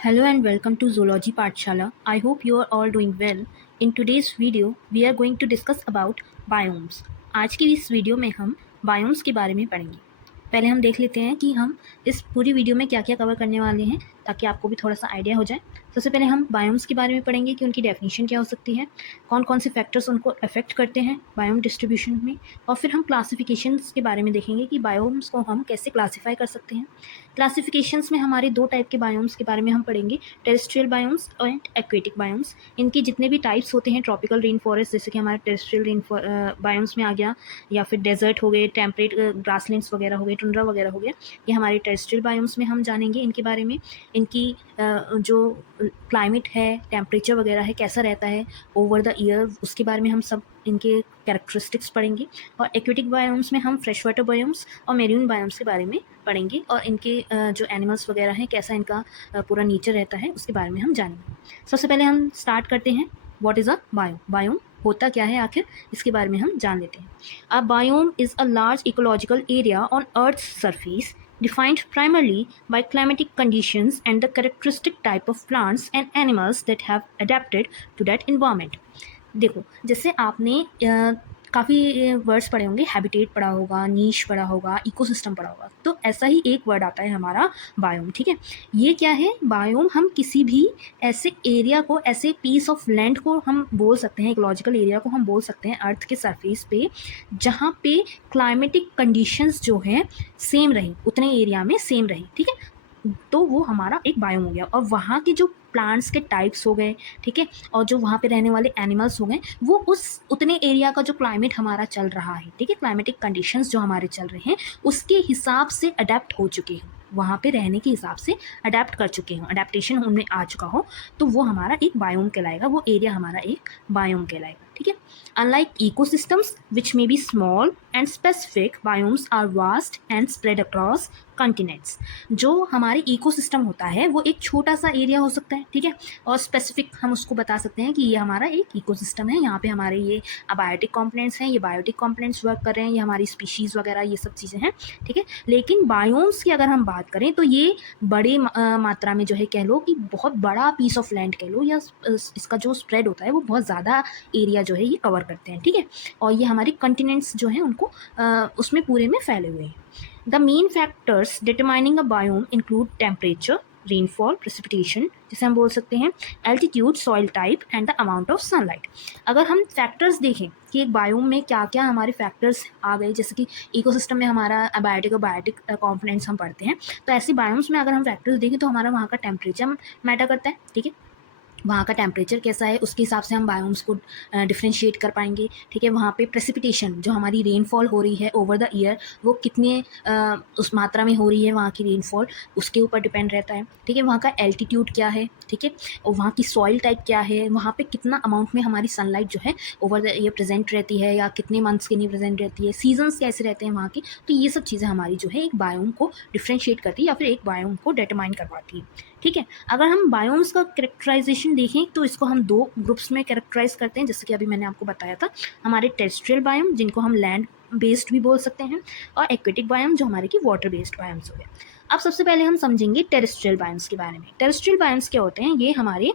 Hello and welcome to Zoology Pathshala. I hope you are all doing well. In today's video, we are going to discuss about biomes. आज की इस video में हम biomes के बारे में पढ़ेंगे। पहले हम देख लेते हैं कि हम इस पूरी वीडियो में क्या क्या कवर करने वाले हैं ताकि आपको भी थोड़ा सा आइडिया हो जाए। सबसे पहले हम बायोम्स के बारे में पढ़ेंगे कि उनकी डेफिनेशन क्या हो सकती है, कौन कौन से फैक्टर्स उनको अफेक्ट करते हैं बायोम डिस्ट्रीब्यूशन में, और फिर हम क्लासिफिकेशंस के बारे में देखेंगे कि बायोम्स को हम कैसे क्लासीफाई कर सकते हैं। क्लासिफिकेशंस में हमारे दो टाइप के बायोम्स के बारे में हम पढ़ेंगे, terrestrial biomes and aquatic biomes. इनके जितने भी टाइप्स होते हैं, ट्रॉपिकल रेन फॉरेस्ट जैसे कि हमारे टेरेस्ट्रियल रेन बायोम्स में आ गया, या फिर डेजर्ट हो गए, टेम्परेट ग्रासलैंड्स वगैरह हो गए, टुंड्रा वगैरह हो गया, ये हमारे टेरेस्ट्रियल बायोम्स में हम जानेंगे इनके बारे में। इनकी जो क्लाइमेट है, टेम्परेचर वगैरह है, कैसा रहता है ओवर द ईयर, उसके बारे में हम सब इनके कैरेक्टरिस्टिक्स पढ़ेंगे। और एक्वेटिक बायोम्स में हम फ्रेश वाटर बायोम्स और मेरीन बायोम्स के बारे में पढ़ेंगे, और इनके जो एनिमल्स वगैरह हैं, कैसा इनका पूरा नेचर रहता है, उसके बारे में हम जानेंगे। सबसे पहले हम स्टार्ट करते हैं, what is a biome. Biome होता क्या है आखिर, इसके बारे में हम जान लेते हैं। A biome is a large ecological area on earth surface defined primarily by climatic conditions and the characteristic type of plants and animals that have adapted to that environment। देखो, जैसे आपने काफ़ी वर्ड्स पढ़े होंगे, हैबिटेट पढ़ा होगा, नीश पढ़ा होगा, इकोसिस्टम पढ़ा होगा, तो ऐसा ही एक वर्ड आता है हमारा बायोम। ठीक है, ये क्या है बायोम? हम किसी भी ऐसे एरिया को, ऐसे पीस ऑफ लैंड को हम बोल सकते हैं, इकोलॉजिकल एरिया को हम बोल सकते हैं अर्थ के सरफेस पे, जहाँ पे क्लाइमेटिक कंडीशंस जो हैं सेम रही, उतने एरिया में सेम रही। ठीक है, तो वो हमारा एक बायोम हो गया। और वहाँ के जो प्लांट्स के टाइप्स हो गए, ठीक है, और जो वहाँ पे रहने वाले एनिमल्स हो गए, वो उस उतने एरिया का जो क्लाइमेट हमारा चल रहा है, ठीक है, क्लाइमेटिक कंडीशंस जो हमारे चल रहे हैं, उसके हिसाब से अडेप्ट हो चुके हैं, वहाँ पे रहने के हिसाब से अडेप्ट कर चुके हों, अडेप्टेशन उनमें आ चुका हो, तो वो हमारा एक बायोम कहलाएगा, वो एरिया हमारा एक बायोम कहलाएगा। ठीक है, unlike ecosystems which may be small and specific, biomes are vast and spread across continents. जो हमारे इकोसिस्टम होता है वो एक छोटा सा एरिया हो सकता है, ठीक है, और स्पेसिफिक हम उसको बता सकते हैं कि ये हमारा एक इकोसिस्टम है, यहाँ पे हमारे ये अबायोटिक कॉम्पोनेंट्स हैं, ये बायोटिक कॉम्पोनेंट्स वर्क कर रहे हैं, ये हमारी स्पीशीज़ वगैरह ये सब चीज़ें हैं। ठीक है, लेकिन बायोम्स की अगर हम बात करें तो ये बड़े मात्रा में जो है, कह लो कि बहुत बड़ा पीस ऑफ लैंड कह लो, या इसका जो स्प्रेड होता है वो बहुत ज़्यादा एरिया जो है ये कवर करते हैं। ठीक है, और ये हमारे कॉन्टिनेंट्स जो हैं उनको उसमें पूरे में फैले हुए हैं। The main factors determining a biome include temperature, rainfall, precipitation, जिसे हम बोल सकते हैं altitude, soil type and the amount of sunlight। अगर हम फैक्टर्स देखें कि एक बायोम में क्या क्या हमारे फैक्टर्स आ गए, जैसे कि इकोसिस्टम में हमारा अबायोटिक और बायोटिक कॉम्पोनेंट्स हम पढ़ते हैं, तो ऐसे बायोम्स में अगर हम फैक्टर्स देखें तो हमारा वहाँ का टेम्परेचर मैटर करता है। ठीक है, वहाँ का टेम्परेचर कैसा है उसके हिसाब से हम बायोम्स को डिफ्रेंशिएट कर पाएंगे। ठीक है, वहाँ पे प्रेसिपिटेशन, जो हमारी रेनफॉल हो रही है ओवर द ईयर, वो कितने उस मात्रा में हो रही है, वहाँ की रेनफॉल उसके ऊपर डिपेंड रहता है। ठीक है, वहाँ का एल्टीट्यूड क्या है, ठीक है, और वहाँ की सॉइल टाइप क्या है, वहाँ पे कितना अमाउंट में हमारी सनलाइट जो है ओवर द ईयर प्रेजेंट रहती है, या कितने मंथ्स के लिए प्रेजेंट रहती है, सीजन्स कैसे रहते हैं वहाँ के, तो ये सब चीज़ें हमारी जो है एक बायोम को डिफ्रेंशिएट करती है या फिर एक बायोम को डिटरमाइन करवाती है। ठीक है, अगर हम बायोम्स का कैरेक्टराइजेशन देखें तो इसको हम दो ग्रुप्स में कैरेक्टराइज करते हैं, जैसे कि अभी मैंने आपको बताया था, हमारे टेरेस्ट्रियल बायोम जिनको हम लैंड बेस्ड भी बोल सकते हैं, और एक्वेटिक बायोम जो हमारे की वाटर बेस्ड बायोम्स हो गए। अब सबसे पहले हम समझेंगे टेरेस्ट्रियल बायोम्स के बारे में। टेरेस्ट्रियल बायोम्स क्या होते हैं? ये हमारे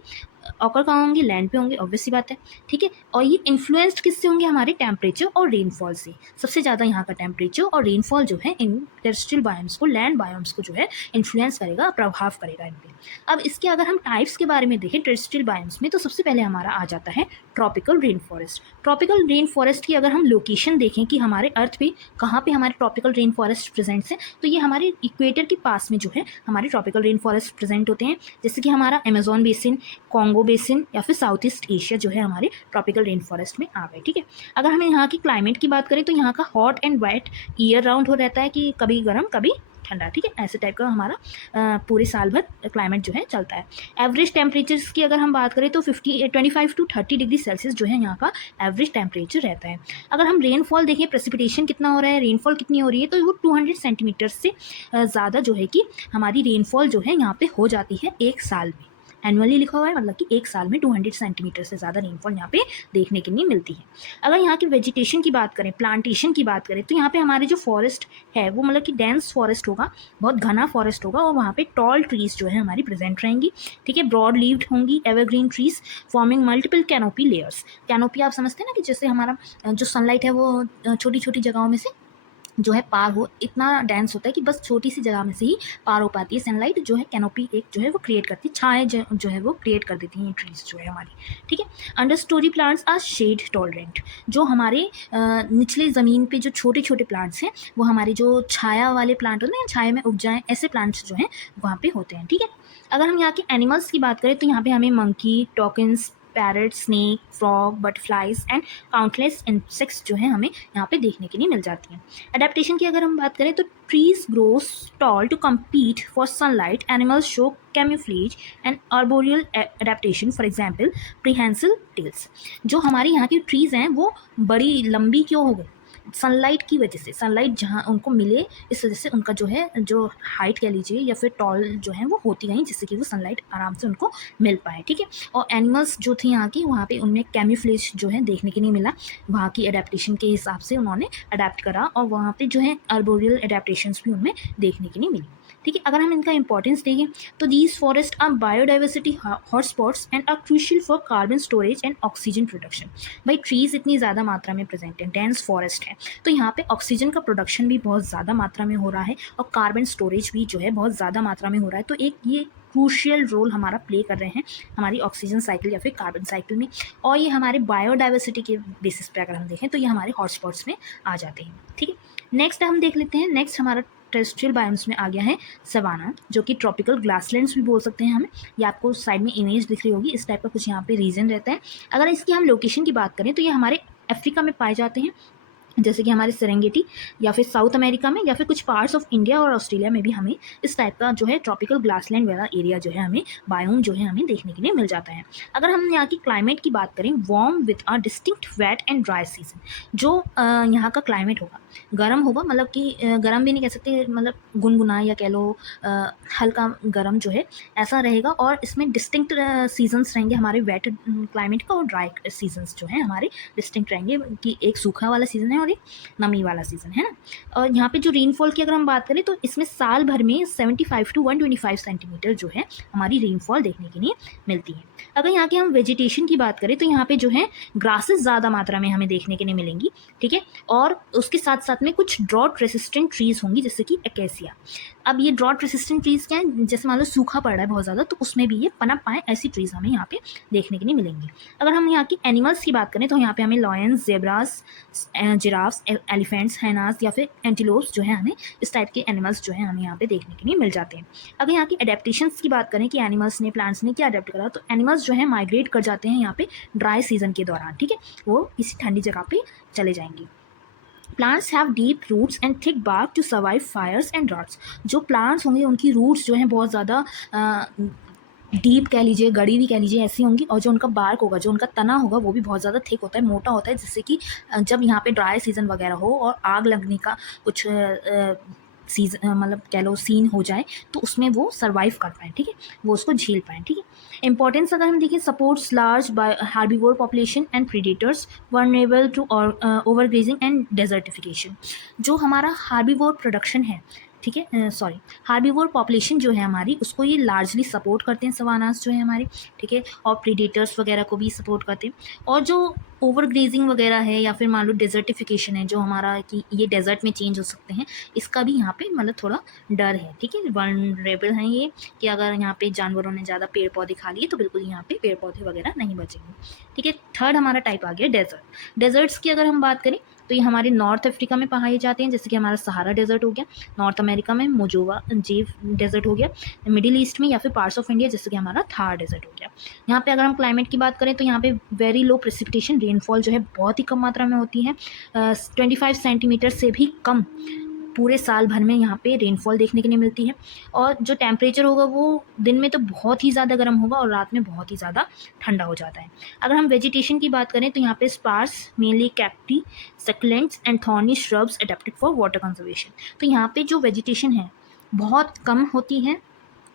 ऑकर कहाँ होंगे? लैंड पे होंगे, ऑब्वियस सी बात है। ठीक है, और ये इन्फ्लुएंस्ड किससे होंगे? हमारे टेम्परेचर और रेनफॉल से। सबसे ज़्यादा यहाँ का टेम्परेचर और रेनफॉल जो है इन टेरेस्ट्रियल बायोम्स को, लैंड बायोम्स को जो है इन्फ्लुएंस करेगा, प्रभाव करेगा इन पे। अब इसके अगर हम टाइप्स के बारे में देखें टेरेस्ट्रियल बायोम्स में, तो सबसे पहले हमारा आ जाता है tropical rain forest. Tropical rain forest की अगर हम लोकेशन देखें कि हमारे अर्थ पे कहाँ पे हमारे ट्रॉपिकल रेन फॉरेस्ट प्रेजेंट्स हैं, तो ये हमारे इक्वेटर के पास में जो है हमारे ट्रॉपिकल रेन फॉरेस्ट प्रेजेंट होते हैं, जैसे कि हमारा अमेजोन बेसिन, कॉन्गो बेसिन, या फिर साउथ ईस्ट एशिया जो है हमारे ट्रॉपिकल रेन फॉरेस्ट में आ गए। ठीक है, अगर हम यहाँ की क्लाइमेट की बात करें तो यहाँ का hot and wet year round हो रहता है, कि कभी गर्म कभी ठंडा। ठीक है, ऐसे टाइप का हमारा पूरे साल भर क्लाइमेट जो है चलता है। एवरेज टेम्परेचर्स की अगर हम बात करें तो 25 to 30 डिग्री सेल्सियस जो है यहाँ का एवरेज टेम्परेचर रहता है। अगर हम रेनफॉल देखें, प्रेसिपिटेशन कितना हो रहा है, रेनफॉल कितनी हो रही है, तो वो 200 सेंटीमीटर से ज़्यादा जो है कि हमारी रेनफॉल जो है यहाँ पे हो जाती है एक साल में। एनुअली लिखा हुआ है, मतलब कि एक साल में 200 सेंटीमीटर से ज़्यादा रेनफॉल यहाँ पे देखने के लिए मिलती है। अगर यहाँ की वेजिटेशन की बात करें, प्लांटेशन की बात करें, तो यहाँ पे हमारे जो फॉरेस्ट है वो मतलब कि डेंस फॉरेस्ट होगा, बहुत घना फॉरेस्ट होगा, और वहाँ पे टॉल ट्रीज जो है हमारी प्रेजेंट रहेंगी, ठीक है। ब्रॉड लीव्ड होंगी evergreen trees forming multiple canopy layers. Canopy आप समझते हैं ना, कि जैसे हमारा जो सनलाइट है वो छोटी छोटी जगहों में से जो है पार हो, इतना डेंस होता है कि बस छोटी सी जगह में से ही पार हो पाती है सनलाइट, जो है कैनोपी एक जो है वो क्रिएट करती है, छाए जो है वो क्रिएट कर देती हैं ये ट्रीज जो है हमारी, ठीक है। Understory plants are shade tolerant. जो हमारे निचले ज़मीन पे जो छोटे छोटे प्लांट्स हैं वो हमारे जो छाया वाले प्लांट होते हैं, छाया में उग जाएँ ऐसे प्लांट्स जो हैं वहाँ पे होते हैं, ठीक है। अगर हम यहाँ के एनिमल्स की बात करें तो यहाँ पे हमें monkey, toucans, parrot, snake, frog, butterflies and countless insects जो है हमें यहाँ पे देखने के लिए मिल जाती हैं। अडेप्टेशन की अगर हम बात करें तो trees grows tall to compete for sunlight, animals show camouflage and arboreal adaptation, for example prehensile tails. जो हमारी यहाँ की ट्रीज़ हैं वो बड़ी लंबी क्यों हो गई, सनलाइट की वजह से, सनलाइट जहाँ उनको मिले इस वजह से उनका जो है जो हाइट कह लीजिए या फिर टॉल जो है वो होती गई, जिससे कि वो सनलाइट आराम से उनको मिल पाए, ठीक है। और एनिमल्स जो थी यहाँ की, वहाँ पे उनमें कैम्यूफ्लेज जो है देखने के नहीं मिला, वहाँ की एडेप्टेशन के हिसाब से उन्होंने अडेप्ट करा, और वहाँ पे जो है आर्बोरियल एडेप्टेशंस भी उनमें देखने के नहीं मिली, ठीक है। अगर हम इनका इंपॉर्टेंस देखें तो these forest are biodiversity hotspots and are crucial for carbon storage and oxygen production. भाई ट्रीज़ इतनी ज़्यादा मात्रा में प्रेजेंट है, डेंस फॉरेस्ट है, तो यहाँ पे ऑक्सीजन का प्रोडक्शन भी बहुत ज़्यादा मात्रा में हो रहा है और कार्बन स्टोरेज भी जो है बहुत ज़्यादा मात्रा में हो रहा है, तो एक ये क्रूशियल रोल हमारा प्ले कर रहे हैं हमारी ऑक्सीजन साइकिल या फिर कार्बन साइकिल में, और ये हमारे बायोडाइवर्सिटी के बेसिस पे अगर हम देखें तो ये हमारे हॉटस्पॉट्स में आ जाते हैं, ठीक है। नेक्स्ट हम देख लेते हैं, नेक्स्ट हमारा टेरेस्ट्रियल बायोम्स में आ गया है सवाना, जो कि ट्रॉपिकल ग्रासलैंड्स भी बोल सकते हैं हमें। ये आपको साइड में इमेज दिख रही होगी, इस टाइप का कुछ यहाँ पे रीजन रहता है। अगर इसकी हम लोकेशन की बात करें तो ये हमारे अफ्रीका में पाए जाते हैं, जैसे कि हमारे सेरेंगेटी या फिर साउथ अमेरिका में, या फिर कुछ पार्ट्स ऑफ इंडिया और ऑस्ट्रेलिया में भी हमें इस टाइप का जो है ट्रॉपिकल ग्रासलैंड वाला एरिया जो है हमें बायोम जो है हमें देखने के लिए मिल जाता है। अगर हम यहाँ की क्लाइमेट की बात करें, warm with a distinct wet and dry season, जो यहाँ का क्लाइमेट होगा गर्म होगा, मतलब कि गर्म भी नहीं कह सकते, मतलब गुनगुना या कह लो हल्का गर्म जो है ऐसा रहेगा, और इसमें डिस्टिंक्ट सीजन्स रहेंगे हमारे वेट क्लाइमेट का, और ड्राई सीजन्स जो है हमारे डिस्टिंक्ट रहेंगे, कि एक सूखा वाला सीजन है और एक नमी वाला सीजन है ना। और यहाँ पे जो रेनफॉल की अगर हम बात करें तो इसमें साल भर में 75 to 125 सेंटीमीटर जो है हमारी रेनफॉल देखने के लिए मिलती है। अगर यहाँ के हम वेजिटेशन की बात करें तो यहाँ पे जो है ग्रासेस ज़्यादा मात्रा में हमें देखने के लिए मिलेंगी, ठीक है, और उसके साथ साथ में कुछ ड्रॉट रेसिस्टेंट ट्रीज होंगी, जैसे कि एकेसिया। अब ये ड्रॉट रेसिस्टेंट ट्रीज क्या है, जैसे मान लो सूखा पड़ रहा है बहुत ज़्यादा, तो उसमें भी ये पनप पाए ऐसी ट्रीज हमें यहाँ पे देखने के लिए मिलेंगी। अगर हम यहाँ की एनिमल्स की बात करें तो यहाँ पे हमें लॉयंस, जेब्रास, जिराफ्स, एलिफेंट्स, हैनास या फिर एंटीलोप्स जो है हमें इस टाइप के एनिमल्स जो है हमें यहाँ पे देखने के लिए मिल जाते हैं। अगर यहाँ की एडेप्टेशंस की बात करें कि एनिमल्स ने, प्लांट्स ने क्या अडेप्ट करा, तो एनिमल्स जो है माइग्रेट कर जाते हैं यहाँ पे ड्राई सीजन के दौरान, ठीक है, वो किसी ठंडी जगह पे चले जाएंगे। Plants have deep roots and thick bark to survive fires and droughts. जो प्लांट्स होंगे उनकी रूट्स जो हैं बहुत ज़्यादा डीप कह लीजिए, गड़ी हुई कह लीजिए, ऐसी होंगी, और जो उनका बार्क होगा, जो उनका तना होगा, वो भी बहुत ज़्यादा थिक होता है, मोटा होता है, जिससे कि जब यहाँ पे ड्राई सीजन वगैरह हो और आग लगने का कुछ सीजन मतलब कह लो सीन हो जाए, तो उसमें वो सर्वाइव कर पाएँ, ठीक है, वो उसको झेल पाएँ, ठीक है। इंपॉर्टेंस अगर हम देखें, supports large herbivore population and predators vulnerable to overgrazing and desertification. जो हमारा हार्बीवोर प्रोडक्शन है, ठीक है, सॉरी, हार्बीवोर पॉपुलेशन जो है हमारी, उसको ये लार्जली सपोर्ट करते हैं सवानास जो है हमारी, ठीक है, और प्रीडेटर्स वगैरह को भी सपोर्ट करते हैं। और जो ओवर ग्रेजिंग वगैरह है या फिर मान लो डेजर्टिफिकेशन है, जो हमारा कि ये डेजर्ट में चेंज हो सकते हैं, इसका भी यहाँ पे मतलब थोड़ा डर है, ठीक है, वल्नरेबल हैं ये, कि अगर यहाँ पे जानवरों ने ज़्यादा पेड़ पौधे खा लिए तो बिल्कुल यहाँ पे पेड़ पौधे वगैरह नहीं बचेंगे, ठीक है। थर्ड हमारा टाइप आ गया डेजर्ट। डेजर्ट्स की अगर हम बात करें तो ये हमारे नॉर्थ अफ्रीका में पाए जाते हैं, जैसे कि हमारा सहारा डेजर्ट हो गया, नॉर्थ अमेरिका में मोजोवा जेव डेजर्ट हो गया, मिडिल ईस्ट में या फिर पार्ट्स ऑफ इंडिया जैसे कि हमारा थार डेजर्ट हो गया। यहाँ पे अगर हम क्लाइमेट की बात करें तो यहाँ पे वेरी लो प्रेसिपिटेशन, रेनफॉल जो है बहुत ही कम मात्रा में होती है, 25 सेंटीमीटर से भी कम पूरे साल भर में यहाँ पे रेनफॉल देखने के लिए मिलती है। और जो टेम्परेचर होगा वो दिन में तो बहुत ही ज़्यादा गर्म होगा और रात में बहुत ही ज़्यादा ठंडा हो जाता है। अगर हम वेजिटेशन की बात करें तो यहाँ पे sparse, mainly cacti, succulents and thorny shrubs adapted for water conservation. तो यहाँ पे जो वेजिटेशन है बहुत कम होती है,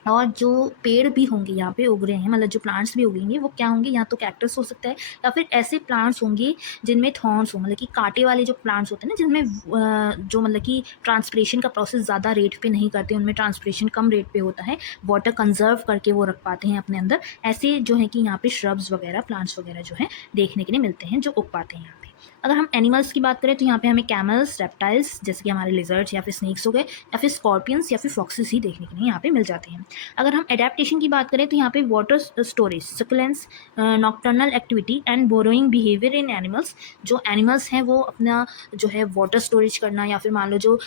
और जो पेड़ भी होंगे यहाँ पे उग रहे हैं, मतलब जो प्लांट्स भी उगेंगे वो क्या होंगे, या तो कैक्टस हो सकता है या फिर ऐसे प्लांट्स होंगे जिनमें थॉर्न्स हो, मतलब कि कांटे वाले जो प्लांट्स होते हैं ना, जिनमें जो मतलब कि ट्रांसपिरेशन का प्रोसेस ज़्यादा रेट पे नहीं करते, उनमें ट्रांसपिरेशन कम रेट पे होता है, वाटर कंजर्व करके वो रख पाते हैं अपने अंदर। ऐसे जो है कि यहाँ पे श्रब्स वगैरह, प्लांट्स वगैरह जो है देखने के लिए मिलते हैं, जो उग पाते हैं यहाँ पे। अगर हम एनिमल्स की बात करें तो यहाँ पे हमें कैमल्स, रेप्टाइल्स जैसे कि हमारे लिजर्ड्स या फिर स्नेक्स हो गए, या फिर स्कॉर्पियंस या फिर फॉक्सेस ही देखने के लिए यहाँ पे मिल जाते हैं। अगर हम एडेप्टेशन की बात करें तो यहाँ पे water storage, succulents, nocturnal activity and burrowing behaviour in animals. जो एनिमल्स हैं वो अपना जो है वाटर स्टोरेज करना, या फिर मान लो जो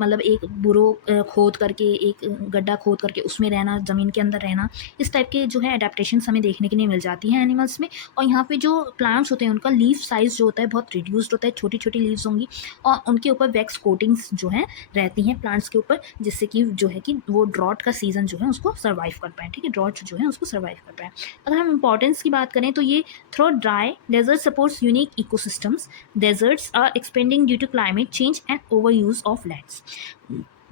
मतलब एक बुरो खोद करके, एक गड्ढा खोद करके उसमें रहना, ज़मीन के अंदर रहना, इस टाइप के जो है अडेप्टेशंस हमें देखने के लिए मिल जाती हैं एनिमल्स में। और यहाँ पे जो प्लांट्स होते हैं उनका लीफ साइज़ जो होता है बहुत रिड्यूस्ड होता है, छोटी छोटी लीव्स होंगी, और उनके ऊपर वैक्स कोटिंग्स जो हैं रहती हैं प्लांट्स के ऊपर, जिससे कि जो है कि वो ड्रॉट का सीज़न जो है उसको सर्वाइव कर पाएँ, ठीक है, ड्रॉट जो है उसको सर्वाइव कर पाएँ। अगर हम इंपॉर्टेंस की बात करें तो ये throw dry desert supports unique ecosystems. Deserts are expanding due to climate change and overuse of lands.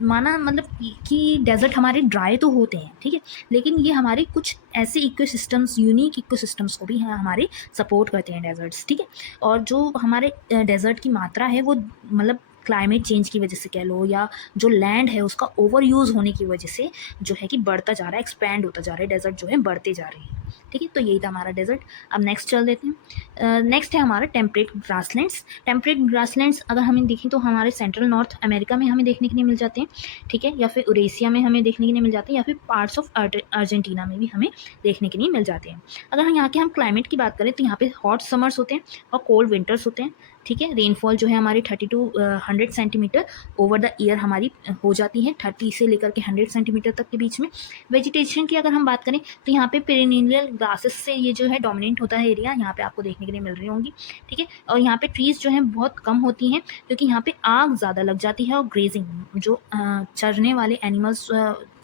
माना मतलब कि डेजर्ट हमारे ड्राई तो होते हैं, ठीक है, लेकिन ये हमारे कुछ ऐसे इकोसिस्टम्स, यूनिक इकोसिस्टम्स को भी हमारे सपोर्ट करते हैं डेजर्ट्स, ठीक है। और जो हमारे डेजर्ट की मात्रा है वो मतलब क्लाइमेट चेंज की वजह से कह लो, या जो लैंड है उसका ओवर यूज़ होने की वजह से जो है कि बढ़ता जा रहा है, एक्सपैंड होता जा रहा है, डेजर्ट जो है बढ़ते जा रहे हैं, ठीक है। तो यही था हमारा डेजर्ट। अब नेक्स्ट चल देते हैं। नेक्स्ट है हमारा टेम्परेट ग्रासलैंड्स। टेम्परेट ग्रासलैंड्स अगर हमें देखें तो हमारे सेंट्रल नॉर्थ अमेरिका में हमें देखने के लिए मिल जाते हैं, ठीक है, या फिर यूरेशिया में हमें देखने के लिए मिल जाते हैं, या फिर पार्ट्स ऑफ अर्जेंटीना में भी हमें देखने के लिए मिल जाते हैं। अगर हम यहाँ के हम क्लाइमेट की बात करें तो यहाँ पे हॉट समर्स होते हैं और कोल्ड विंटर्स होते हैं, ठीक है। रेनफॉल जो है हमारी 30 to 100 centimetre over the year हमारी हो जाती है, 30 से लेकर के 100 सेंटीमीटर तक के बीच में। वेजिटेशन की अगर हम बात करें तो यहाँ पे पेरिनियल ग्रासेस से ये जो है डोमिनेट होता है एरिया, यहाँ पे आपको देखने के लिए मिल रही होंगी, ठीक है। और यहाँ पे ट्रीज़ जो हैं बहुत कम होती हैं, क्योंकि यहाँ पे आग ज़्यादा लग जाती है, और ग्रेजिंग जो चरने वाले एनिमल्स,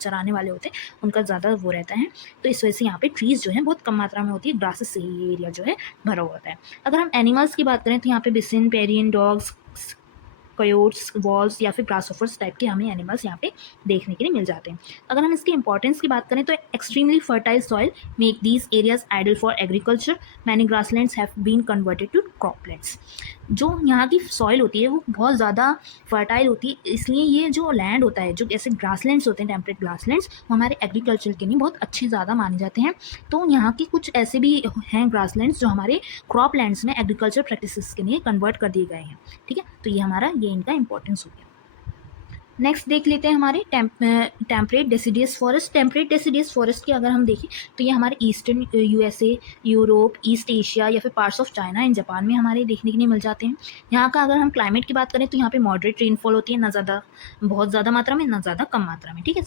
चराने वाले होते हैं, उनका ज़्यादा वो रहता है, तो इस वजह से यहाँ पे ट्रीज़ जो है बहुत कम मात्रा में होती है, ग्रासेस से ही ये एरिया जो है भरा हुआ होता है। अगर हम एनिमल्स की बात करें तो यहाँ पे बिसिन, पेरियन, डॉग्स, कोयोट्स, वॉल्स या फिर ग्रासहोफर्स टाइप के हमें एनिमल्स यहाँ पे देखने के लिए मिल जाते हैं। अगर हम इसकी इंपॉर्टेंस की बात करें तो extremely fertile soil make these areas ideal for agriculture. Many grasslands have been converted to croplands. जो यहाँ की सॉइल होती है वो बहुत ज़्यादा फर्टाइल होती है, इसलिए ये जो लैंड होता है, जो ऐसे ग्रासलैंड्स होते हैं, टेम्परेट ग्रासलैंड्स, वो हमारे एग्रीकल्चर के लिए बहुत अच्छे ज़्यादा माने जाते हैं। तो यहाँ की कुछ ऐसे भी हैं ग्रासलैंड्स जो हमारे क्रॉप लैंड्स में एग्रीकल्चर प्रैक्टिसेस के लिए कन्वर्ट कर दिए गए हैं, ठीक है। तो ये हमारा ये इनका इंपॉर्टेंस हो गया। नेक्स्ट देख लेते हैं हमारे temperate deciduous forest. Temperate deciduous forest की अगर हम देखें तो ये हमारे eastern USA, Europe, east Asia या फिर parts of China and Japan में हमारे देखने के लिए मिल जाते हैं। यहाँ का अगर हम क्लाइमेट की बात करें तो यहाँ पे मॉडरेट रेनफॉल होती है, ना ज़्यादा बहुत ज़्यादा मात्रा में, ना ज़्यादा कम मात्रा में, ठीक है।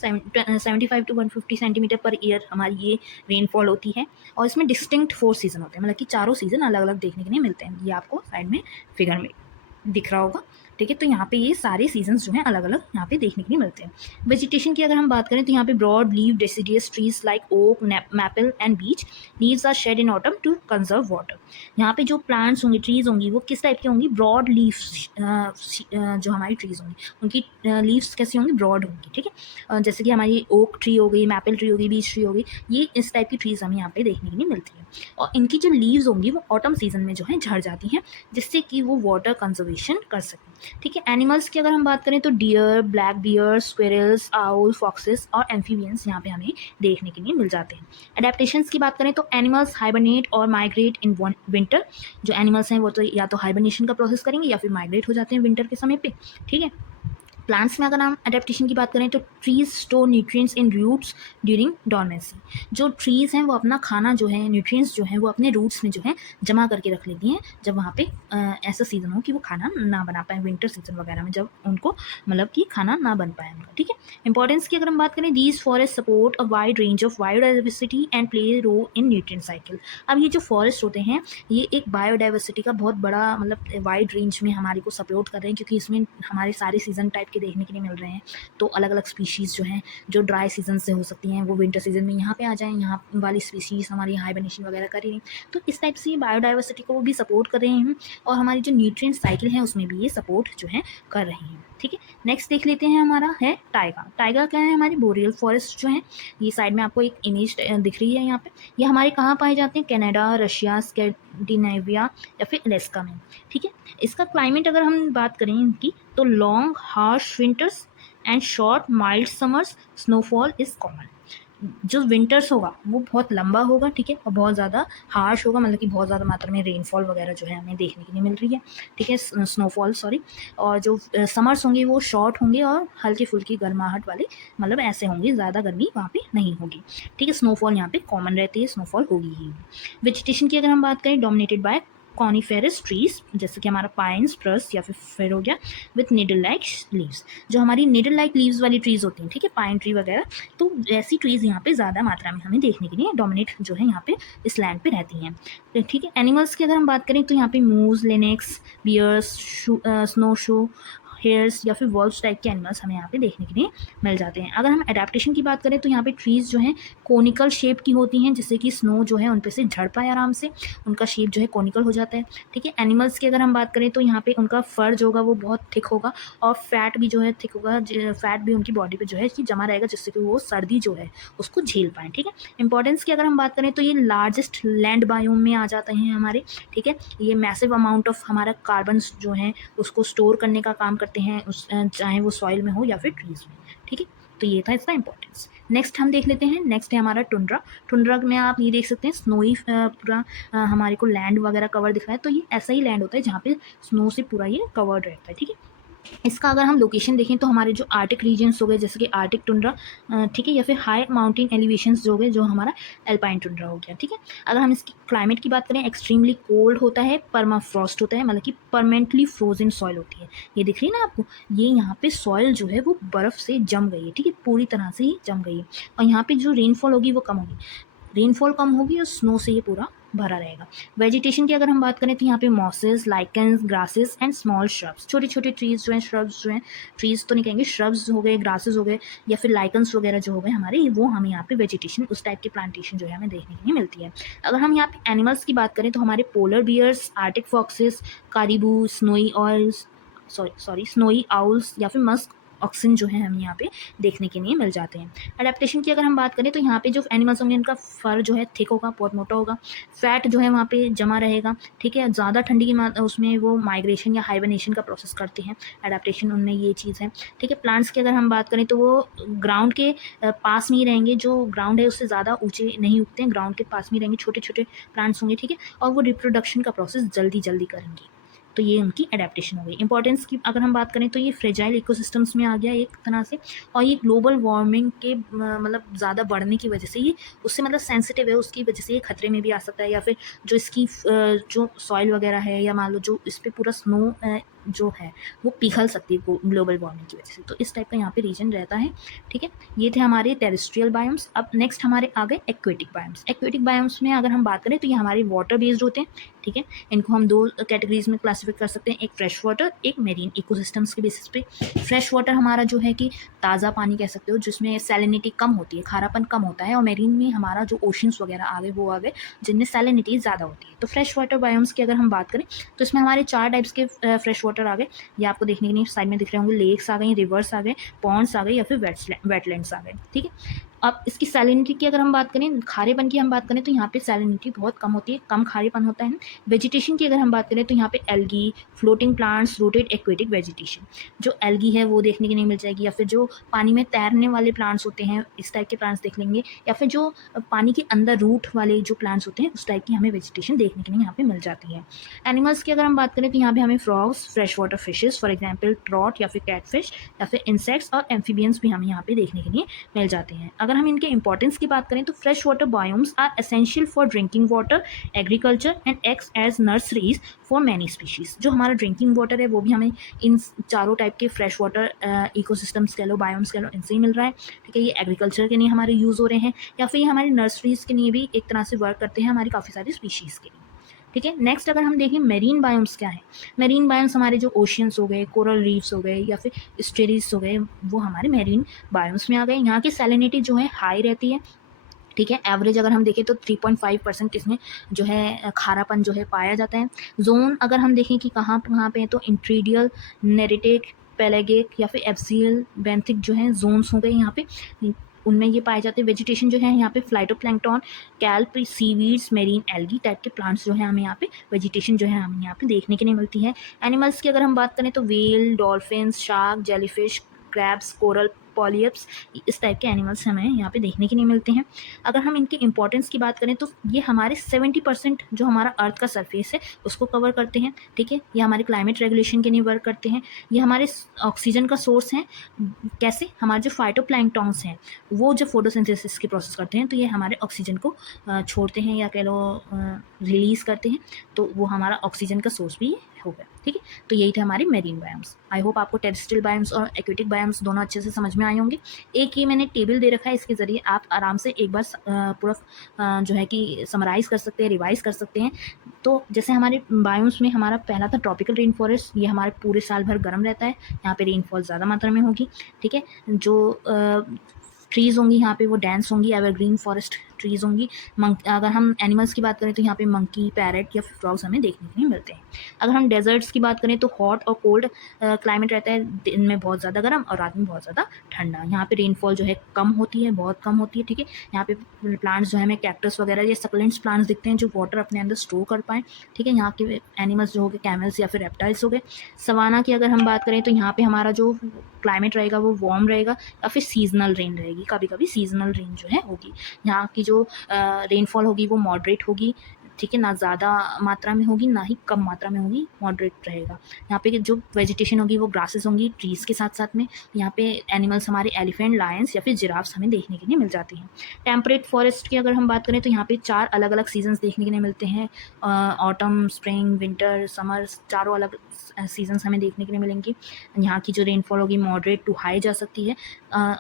75 to 150 सेंटीमीटर पर ईयर हमारी ये रेनफॉल होती है। और इसमें डिस्टिंक्ट 4 सीज़न होते हैं, मतलब कि चारों सीज़न अलग अलग देखने के लिए मिलते हैं। ये आपको साइड में फिगर में दिख रहा होगा, ठीक है। तो यहाँ पे ये सारे सीजन्स जो हैं अलग अलग यहाँ पे देखने के लिए मिलते हैं। वेजिटेशन की अगर हम बात करें तो यहाँ पे broadleaf deciduous trees like oak, maple and beech. Leaves are shed in autumn to conserve water. यहाँ पे जो प्लांट्स होंगी, ट्रीज होंगी, वो किस टाइप की होंगी, ब्रॉड लीव्स, जो हमारी ट्रीज होंगी उनकी लीव्स कैसी होंगी, ब्रॉड होंगी, ठीक है। जैसे कि हमारी ओक ट्री हो गई, मैपल ट्री हो गई, बीच ट्री हो गई, ये इस टाइप की ट्रीज हमें यहाँ पे देखने के लिए मिलती है। और इनकी जो लीव्स होंगी वो ऑटम सीजन में जो है झड़ जाती हैं, जिससे कि वो वाटर कंजर्वेशन कर सकें, ठीक है। एनिमल्स की अगर हम बात करें तो deer, black bear, squirrels, owl, foxes और एम्फीबियंस यहाँ पे हमें देखने के लिए मिल जाते हैं। एडेप्टेशंस की बात करें तो एनिमल्स हाइबरनेट और माइग्रेट इन विंटर। जो एनिमल्स हैं वो तो या तो हाइबरनेशन का प्रोसेस करेंगे या फिर माइग्रेट हो जाते हैं विंटर के समय पे, ठीक है। प्लांट्स में अगर हम अडेप्टेशन की बात करें तो trees store nutrients in roots during dormancy. जो ट्रीज़ हैं वो अपना खाना जो है, न्यूट्रिएंट्स जो है वो अपने रूट्स में जो है जमा करके रख लेती हैं, जब वहाँ पे ऐसा सीज़न हो कि वो खाना ना बना पाए, विंटर सीजन वगैरह में जब उनको मतलब कि खाना ना बन पाए उनका, ठीक है। इंपॉर्टेंस की अगर हम बात करें, these forest support a wide range of biodiversity and play role in nutrient cycle. अब ये जो फॉरेस्ट होते हैं ये एक बायोडाइवर्सिटी का बहुत बड़ा मतलब वाइड रेंज में हमारे को सपोर्ट कर रहे हैं, क्योंकि इसमें हमारे सारे सीजन टाइप के देखने के लिए मिल रहे हैं। तो अलग अलग स्पीशीज़ जो हैं जो ड्राई सीजन से हो सकती हैं वो विंटर सीजन में यहाँ पे आ जाएँ, यहाँ वाली स्पीशीज़ हमारी हाइबरनेशन वगैरह कर रही हैं। तो इस टाइप से बायोडाइवर्सिटी को भी सपोर्ट कर रहे हैं, और हमारी जो न्यूट्रिएंट साइकिल है उसमें भी ये सपोर्ट जो है कर रहे हैं। ठीक है। नेक्स्ट देख लेते हैं, हमारा है टाइगा। टाइगा क्या है, हमारी बोरियल फॉरेस्ट जो है, ये साइड में आपको एक इमेज दिख रही है यहाँ पे। ये हमारे कहाँ पाए जाते हैं, कनाडा, रशिया, स्कैंडिनेविया या फिर अलास्का में। ठीक है। इसका क्लाइमेट अगर हम बात करें इनकी, तो long harsh winters and short mild summers, snowfall is common. जो विंटर्स होगा वो बहुत लंबा होगा, ठीक है, और बहुत ज़्यादा हार्श होगा, मतलब कि बहुत ज़्यादा मात्रा में रेनफॉल वगैरह जो है हमें देखने के लिए मिल रही है। ठीक है, स्नोफॉल सॉरी। और जो समर्स होंगे वो शॉर्ट होंगे और हल्की फुल्की गर्माहट वाले, मतलब ऐसे होंगे, ज़्यादा गर्मी वहाँ पे नहीं होगी। ठीक है, स्नोफॉल यहाँ पे कॉमन रहती है, स्नोफॉल होगी ही। वेजिटेशन की अगर हम बात करें, डोमिनेटेड बाय कॉनिफेरस ट्रीज, जैसे कि हमारा पाइन, स्प्रस या फिर हो गया विथ निडल लाइक लीव्स। जो हमारी निडल लाइक लीव्स वाली ट्रीज होती हैं, ठीक है, पाइन ट्री वगैरह, तो ऐसी ट्रीज़ यहाँ पे ज़्यादा मात्रा में हमें देखने के लिए डोमिनेट जो है यहाँ पे इस लैंड पे रहती हैं। ठीक है। एनिमल्स की अगर हम बात करें, तो यहाँ पे मूज, लिनेक्स, बियर्स, स्नो शू, हेयर्स या फिर वॉल्व्स टाइप के एनिमल्स हमें यहाँ पे देखने के लिए मिल जाते हैं। अगर हम एडेप्टेशन की बात करें, तो यहाँ पे ट्रीज़ जो हैं कोनिकल शेप की होती हैं, जिससे कि स्नो जो है उन पे से झड़ पाए आराम से, उनका शेप जो है कोनिकल हो जाता है। ठीक है। एनिमल्स की अगर हम बात करें, तो यहाँ पे उनका फर जो होगा वो बहुत थिक होगा, और फैट भी जो है थिक होगा, फैट भी उनकी बॉडी पे जो है जमा रहेगा, जिससे कि वो सर्दी जो है उसको झेल पाएँ। ठीक है। इंपॉर्टेंस की अगर हम बात करें, तो ये लार्जेस्ट लैंड बायोम में आ जाते हैं हमारे। ठीक है। ये मैसिव अमाउंट ऑफ हमारा कार्बन जो है उसको स्टोर करने का काम करते हैं, चाहे वो सॉइल में हो या फिर ट्रीज में। ठीक है। तो ये था इसका इंपॉर्टेंस। नेक्स्ट हम देख लेते हैं, नेक्स्ट है हमारा टुंड्रा। टुंड्रा में आप ये देख सकते हैं स्नोई पूरा हमारे को लैंड वगैरह कवर दिख रहा है, तो ये ऐसा ही लैंड होता है जहाँ पे स्नो से पूरा ये कवर्ड रहता है। ठीक है। इसका अगर हम लोकेशन देखें, तो हमारे जो आर्टिक रीजन्स हो गए, जैसे कि आर्टिक टुंड्रा, ठीक है, या फिर हाई माउंटेन एलिवेशंस जो हो गए, जो हमारा एल्पाइन टुंड्रा हो गया। ठीक है। अगर हम इसकी क्लाइमेट की बात करें, एक्सट्रीमली कोल्ड होता है, परमाफ्रॉस्ट होता है, मतलब कि परमानेंटली फ्रोजन सॉइल होती है। ये दिख रही है ना आपको, ये यहाँ पे सॉइल जो है वो बर्फ़ से जम गई है। ठीक है, पूरी तरह से ही जम गई है, और यहाँ पे जो रेनफॉल होगी वो कम होगी, रेनफॉल कम होगी और स्नो से ये पूरा भरा रहेगा। वेजिटेशन की अगर हम बात करें, तो यहाँ पे mosses, lichens, grasses and small shrubs, छोटे छोटे ट्रीज जो हैं, श्रब्स जो हैं, ट्रीज तो नहीं कहेंगे, श्रब्स हो गए, ग्रासेस हो गए, या फिर लाइकेंस वगैरह जो हो गए हमारे, वो हमें यहाँ पे वेजिटेशन, उस टाइप की प्लांटेशन जो है हमें देखने के लिए मिलती है। अगर हम यहाँ पे एनिमल्स की बात करें, तो हमारे polar bears, arctic foxes, caribou, snowy oils, sorry snowy owls या फिर मस्क ऑक्सिन जो है हमें यहाँ पे देखने के लिए मिल जाते हैं। अडेप्टेशन की अगर हम बात करें, तो यहाँ पे जो एनिमल्स होंगे इनका फर जो है थिक होगा, बहुत मोटा होगा, फैट जो है वहाँ पे जमा रहेगा। ठीक है। ज़्यादा ठंडी की उसमें वो माइग्रेशन या हाइबरनेशन का प्रोसेस करते हैं, अडेप्टेशन उनमें ये चीज़ है। ठीक है। प्लांट्स की अगर हम बात करें, तो वो ग्राउंड के पास में ही रहेंगे, जो ग्राउंड है उससे ज़्यादा ऊँचे नहीं उगते हैं, ग्राउंड के पास में ही रहेंगे, छोटे छोटे प्लांट्स होंगे। ठीक है। और वो रिप्रोडक्शन का प्रोसेस जल्दी जल्दी करेंगे, तो ये उनकी एडेप्टेशन हो गई। इंपॉर्टेंस की अगर हम बात करें, तो ये फ्रेजाइल इकोसिस्टम्स में आ गया एक तरह से, और ये ग्लोबल वार्मिंग के मतलब ज़्यादा बढ़ने की वजह से ये उससे मतलब सेंसिटिव है, उसकी वजह से ये खतरे में भी आ सकता है, या फिर जो इसकी जो सॉइल वगैरह है, या मान लो जो इस पर पूरा स्नो जो है वो पिघल सकती है ग्लोबल वार्मिंग की वजह से, तो इस टाइप का यहाँ पे रीजन रहता है। ठीक है। ये थे हमारे टेरेस्ट्रियल बायोम्स। अब नेक्स्ट हमारे आ गए एक्वेटिक बायोम्स। एक्वेटिक बायोम्स में अगर हम बात करें, तो ये हमारे वाटर बेस्ड होते हैं। ठीक है। इनको हम दो कैटेगरीज में क्लासीफाई कर सकते हैं, एक फ्रेश वाटर, एक मेरीन इकोसिस्टम्स के बेसिस पे। फ्रेश वाटर हमारा जो है कि ताज़ा पानी कह सकते हो, जिसमें सैलिनिटी कम होती है, खारापन कम होता है, और मेरीन में हमारा जो ओशंस वगैरह आ गए वो आ गए, जिनमें सैलिनिटी ज़्यादा होती है। तो फ्रेश वाटर बायोम्स की अगर हम बात करें, तो इसमें हमारे 4 टाइप्स के फ्रेश वाटर आ गए। ये आपको देखने के लिए साइड में दिख रहे होंगे, लेक्स आ गई, रिवर्स आ गए, पॉन्ड्स आ गए, या फिर वेटलैंड्स आ गए। ठीक है। अब इसकी सैलिनिटी की अगर हम बात करें, खारेपन की हम बात करें, तो यहाँ पे सैलिनिटी बहुत कम होती है, कम खारेपन होता है। वेजिटेशन की अगर हम बात करें, तो यहाँ पे algae, floating plants, rooted aquatic vegetation, जो एल्गी है वो देखने के लिए मिल जाएगी, या फिर जो पानी में तैरने वाले प्लांट्स होते हैं, इस टाइप के प्लांट्स देख लेंगे, या फिर जो पानी के अंदर रूट वाले जो प्लांट्स होते हैं, उस टाइप की हमें वेजिटेशन देखने के लिए यहाँ पे मिल जाती है। एनिमल्स की अगर हम बात करें, तो यहाँ पे हमें frogs, fresh water fishes, for example trout या फिर कैटफिश, या फिर इंसेक्ट्स और एम्फीबियंस भी हमें यहाँ पे देखने के लिए मिल जाते हैं। अगर हम इनके इंपॉर्टेंस की बात करें, तो fresh water biomes are essential for drinking water, agriculture and acts as nurseries for many species. जो हमारा ड्रिंकिंग वाटर है वो भी हमें इन चारों टाइप के फ्रेश वाटर इकोसिस्टम्स कह लो, बायोम्स कह लो, इनसे ही मिल रहा है। ठीक है। ये एग्रीकल्चर के लिए हमारे यूज़ हो रहे हैं, या फिर ये हमारी नर्सरीज के लिए भी एक तरह से वर्क करते हैं, हमारी काफ़ी सारी स्पीशीज़ के लिए। ठीक है। नेक्स्ट अगर हम देखें, मेरीन बायोम्स क्या है। मेरीन बायोम्स हमारे जो ओशियंस हो गए, कोरल रीफ्स हो गए, या फिर स्टेरीज हो गए, वो हमारे मेरीन बायोम्स में आ गए। यहाँ की सैलिनिटी जो है हाई रहती है। ठीक है। एवरेज अगर हम देखें, तो 3.5% इसमें जो है खारापन जो है पाया जाता है। जोन अगर हम देखें कि कहाँ कहाँ पे है, तो इंटीरियर, नेरिटेक, पेलेगिक या फिर एब्सियल बेंथिक जो है जोन्स हो गए यहाँ पे, उनमें ये पाए जाते हैं। वेजिटेशन जो है यहाँ पे phytoplankton, kelp, seaweeds, marine algae type के प्लांट्स जो है हमें यहाँ पे वेजिटेशन जो है हमें यहाँ पे देखने के लिए मिलती है। एनिमल्स की अगर हम बात करें तो whale, dolphins, shark, jellyfish, crabs, coral, polyps, इस टाइप के एनिमल्स हमें यहाँ पे देखने के लिए मिलते हैं। अगर हम इनके इंपॉर्टेंस की बात करें तो ये हमारे 70% जो हमारा अर्थ का सरफेस है उसको कवर करते हैं, ठीक है। ये हमारे क्लाइमेट रेगुलेशन के लिए वर्क करते हैं। ये हमारे ऑक्सीजन का सोर्स हैं। कैसे? हमारे जो फाइटोप्लैंक्टन्स हैं वो जब फोटोसिंथेसिस की प्रोसेस करते हैं तो ये हमारे ऑक्सीजन को छोड़ते हैं या कह लो रिलीज़ करते हैं, तो वो हमारा ऑक्सीजन का सोर्स भी हो गया, ठीक है। तो यही थे हमारे मेरीन बायोम्स। आई होप आपको टेरेस्ट्रियल बायोम्स और एक्वेटिक बायोम्स दोनों अच्छे से समझ में आए होंगे। एक ये मैंने टेबल दे रखा है, इसके ज़रिए आप आराम से एक बार पूरा जो है कि समराइज़ कर सकते हैं, रिवाइज़ कर सकते हैं। तो जैसे हमारे बायोम्स में हमारा पहला था ट्रॉपिकल रेन फॉरेस्ट, ये हमारे पूरे साल भर गर्म रहता है, यहाँ पे रेनफॉल ज़्यादा मात्रा में होगी, ठीक है। जो ट्रीज़ होंगी यहाँ पे वो डेंस होंगी, एवरग्रीन फॉरेस्ट ट्रीज़ होंगी। अगर हम एनिमल्स की बात करें तो यहाँ पे मंकी, पैरेट या फ्रॉग्स हमें देखने के लिए मिलते हैं। अगर हम डेजर्ट्स की बात करें तो हॉट और कोल्ड क्लाइमेट रहता है, दिन में बहुत ज़्यादा गर्म और रात में बहुत ज़्यादा ठंडा। यहाँ पे रेनफॉल जो है कम होती है, बहुत कम होती है, ठीक है। यहाँ पे प्लांट्स जो है हमें कैक्टस वगैरह ये सक्लेंट्स प्लांट्स दिखते हैं जो वाटर अपने अंदर स्टोर कर पाएँ, ठीक है। यहाँ के एनिमल्स जो हो गए कैमल्स या फिर रेप्टाइल्स हो गए। सवाना की अगर हम बात करें तो यहाँ पे हमारा जो क्लाइमेट रहेगा वो वार्म रहेगा या फिर सीजनल रेन रहेगी, कभी कभी सीजनल रेन जो है होगी। यहाँ की जो रेनफॉल होगी वो मॉडरेट होगी, ठीक है, ना ज़्यादा मात्रा में होगी ना ही कम मात्रा में होगी, मॉडरेट रहेगा। यहाँ पे जो वेजिटेशन होगी वो ग्रासेस होंगी ट्रीज़ के साथ साथ में। यहाँ पे एनिमल्स हमारे एलिफेंट, लायंस या फिर जिराफ्स हमें देखने के लिए मिल जाती हैं। टेम्परेट फॉरेस्ट की अगर हम बात करें तो यहाँ पे 4 अलग अलग सीजन्स देखने के लिए मिलते हैं। ऑटम, स्प्रिंग, विंटर, समर, चारों अलग सीजन्स हमें देखने के लिए मिलेंगे। यहाँ की जो रेनफॉल होगी मॉडरेट टू हाई जा सकती है,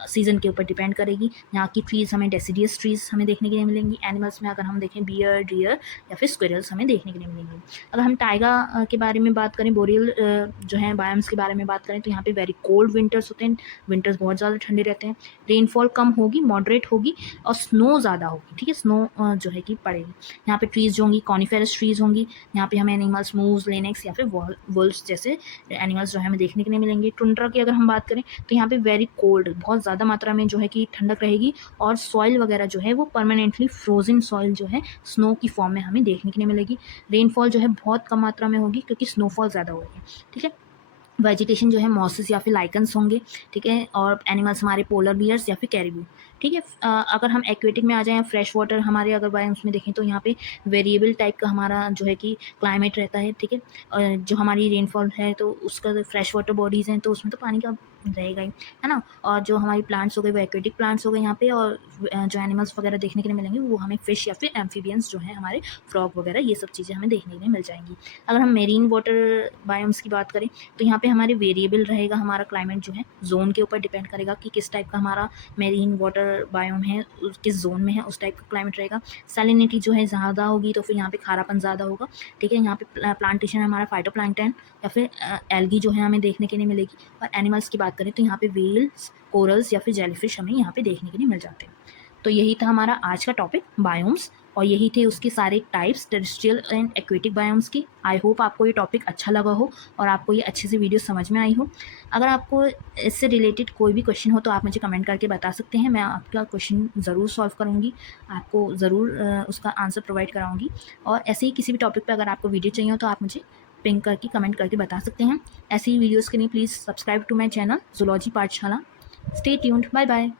सीज़न के ऊपर डिपेंड करेगी। यहाँ की ट्रीज़ हमें डेसिडियस ट्रीज़ हमें देखने के लिए मिलेंगी। एनिमल्स में अगर हम देखें बियर, डियर या फिर स्क्विरल्स हमें देखने के लिए मिलेंगे। अगर हम टाइगा के बारे में बात करें, बोरियल जो है बायोम्स के बारे में बात करें तो यहाँ पे वेरी कोल्ड विंटर्स होते हैं, विंटर्स बहुत ज़्यादा ठंडे रहते हैं। रेनफॉल कम होगी, मॉडरेट होगी और स्नो ज़्यादा होगी, ठीक है, स्नो जो है कि पड़ेगी। यहाँ पे ट्रीज़ जो होंगी कॉनिफेरस ट्रीज़ होंगी। यहाँ पे हमें एनिमल्स मूव्स, लेनेक्स या फिर वुल्व्स जैसे एनिमल्स जो है हमें देखने के लिए मिलेंगे। टुंड्रा की अगर हम बात करें तो यहाँ पे वेरी कोल्ड, बहुत ज़्यादा मात्रा में जो है कि ठंडक रहेगी और सॉइल वगैरह जो है वो परमानेंटली फ्रोजन सॉइल जो है स्नो की फॉर्म में हमें देखने के लिए मिलेगी। रेनफॉल जो है बहुत कम मात्रा में होगी क्योंकि स्नोफॉल ज़्यादा होगी, ठीक है। वेजिटेशन जो है मॉसेस या फिर लाइकन्स होंगे, ठीक है। और एनिमल्स हमारे पोलर बियर्स या फिर कैरिबू, ठीक है। अगर हम एक्वेटिक में आ जाएँ, फ्रेश वाटर हमारे अगर बायोम्स में देखें तो यहाँ पे वेरिएबल टाइप का हमारा जो है कि क्लाइमेट रहता है, ठीक है। जो हमारी रेनफॉल है तो उसका फ्रेश वाटर बॉडीज़ हैं तो उसमें तो पानी का रहेगा ही, है ना। और जो हमारी प्लांट्स हो गए वो एक्वेटिक प्लांट्स हो गए यहाँ पे, और जो एनिमल्स वगैरह देखने के लिए मिलेंगे वो हमें फिश या फिर एम्फीबियंस जो है हमारे फ्रॉग वगैरह, ये सब चीज़ें हमें देखने के लिए मिल जाएंगी। अगर हम मेरीन वाटर बायोम्स की बात करें तो यहाँ पे हमारे वेरिएबल रहेगा, हमारा क्लाइमेट जो है जोन के ऊपर डिपेंड करेगा कि किस टाइप का हमारा मेरीन वाटर बायोम है, किस जोन में है उस टाइप का क्लाइमेट रहेगा। सैलिनिटी जो है ज़्यादा होगी तो फिर यहाँ पे खारापन ज़्यादा होगा, ठीक है। यहाँ पे प्लांटेशन हमारा फाइटोप्लैंक्टन या फिर एल्गी जो है हमें देखने के लिए मिलेगी। और एनिमल्स की बात करें तो यहाँ पे वेल्स, कोरल्स या फिर जेलीफिश हमें यहाँ पे देखने के लिए मिल जाते हैं। तो यही था हमारा आज का टॉपिक बायोम्स, और यही थे उसके सारे types terrestrial and aquatic biomes की। आई होप आपको ये टॉपिक अच्छा लगा हो और आपको ये अच्छे से वीडियो समझ में आई हो। अगर आपको इससे रिलेटेड कोई भी क्वेश्चन हो तो आप मुझे कमेंट करके बता सकते हैं, मैं आपका क्वेश्चन ज़रूर सॉल्व करूँगी, आपको ज़रूर उसका आंसर प्रोवाइड कराऊँगी। और ऐसे ही किसी भी टॉपिक पर अगर आपको वीडियो चाहिए हो तो आप मुझे पिंक करके कमेंट करके बता सकते हैं। ऐसी ही वीडियोज़ के लिए please subscribe to my channel zoology Pathshala. Stay tuned, bye bye.